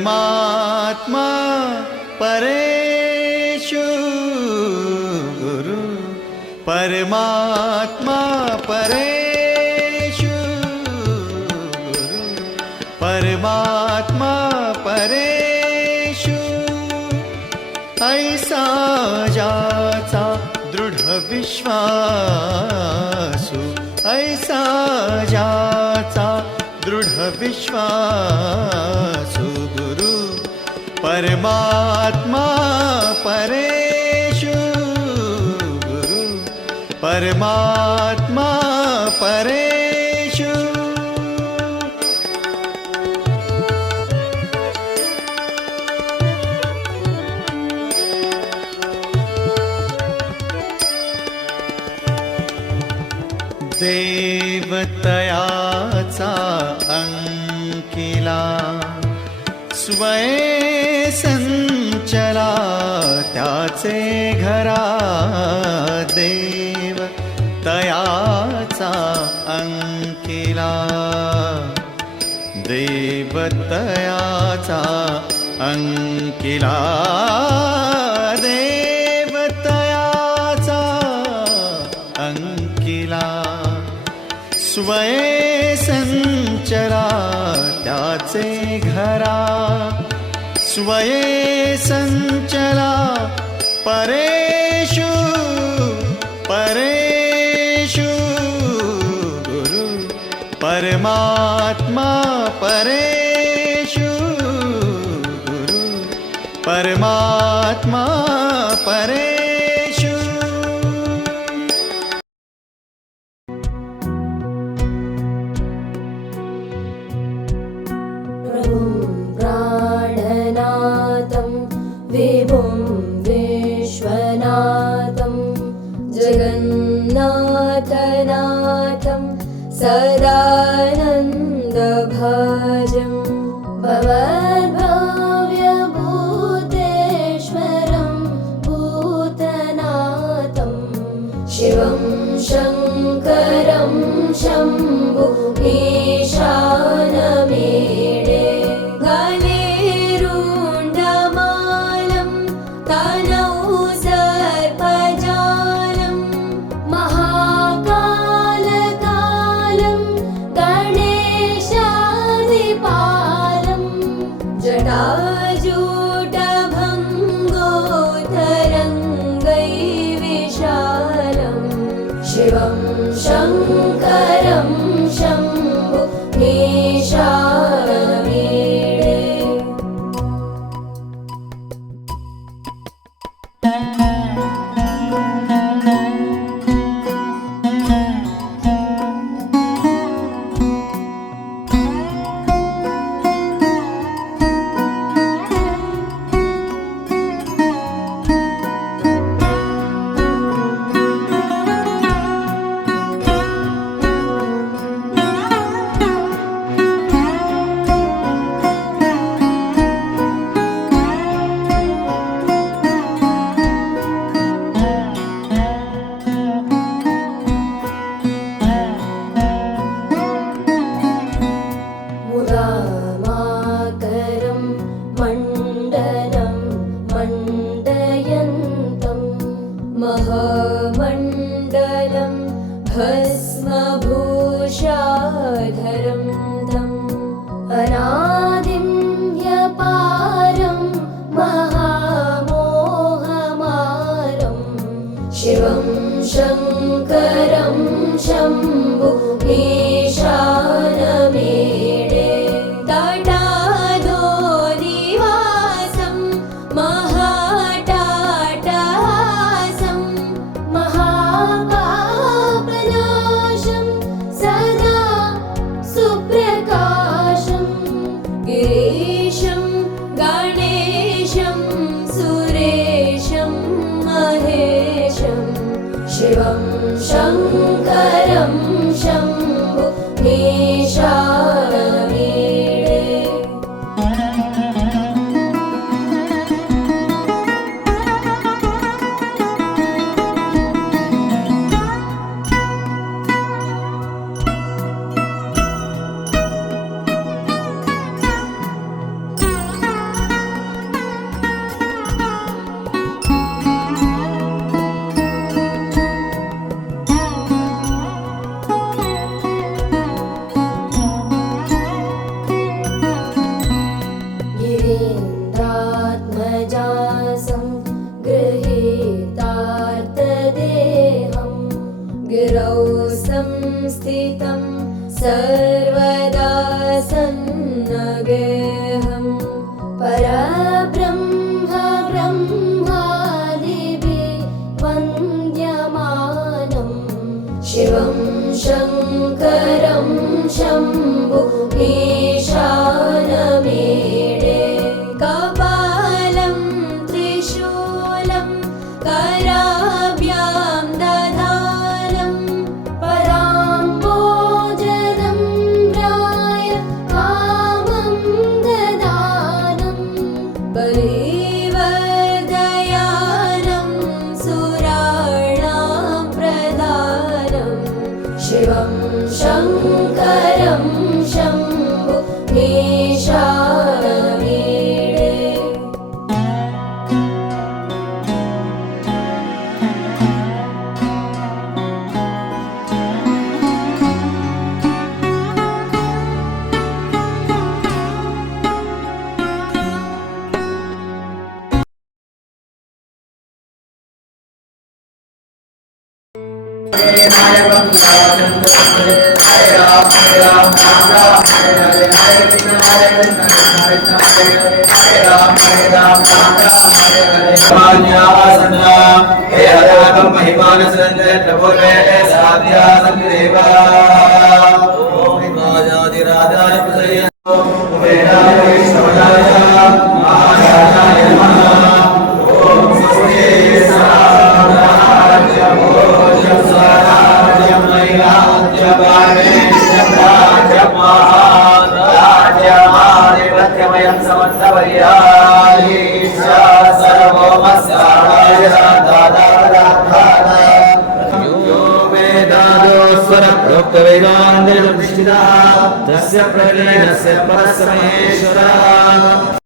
परमात्मा परेषु गुरु परमात्मा परेषु गुरु परमात्मा परेषु ऐसा जाचा दृढ विश्वासु ऐसा जाचा दृढ विश्वासु गुरु परमात्मा परेषु गुरु परमात्मा परेषु देवतयाचा अंकिला स्वये संचला त्याचे घरा देवतयाचा अंकिला देवतयाचा अंकिला देवतयाचा अंकिला स्वये संचला त्याचे घरा स्वये संचला परेषु परेषु गुरु परमात्मा परेषु गुरु परमात्मा परेषु विभुं विश्वनाथं जगन्नाथनाथं सदानन्दभाजं भवद्भव्यभूतेश्वरं भूतनाथं शिवं शङ्करं शम्भु ईशानमीडे शिवं शङ्करं शम्भु ईशानमीडे महामण्डलं भस्मभूषाधरं तम् अनादिं ह्यपारं महामोहमारं शिवं शङ्करं शम्भु ईशानमीडे शिवं शङ्करं शम्भु ईशानमीडे संस्थितं सर्वदा सन्नगेऽहं परब्रह्म ब्रह्मादिभिः वन्द्यमानं शिवं शङ्करं शम्भुमीशानमीडे कपालं त्रिशूलं कराभ्यां दधानं पराम्बोजनं राय कामं ददानं परिवर्धयानं सुराणां प्रदानं शिवं शङ्करं शम्भुमीशानमीडे तस्य प्रलीनस्य परसमहेश्वरः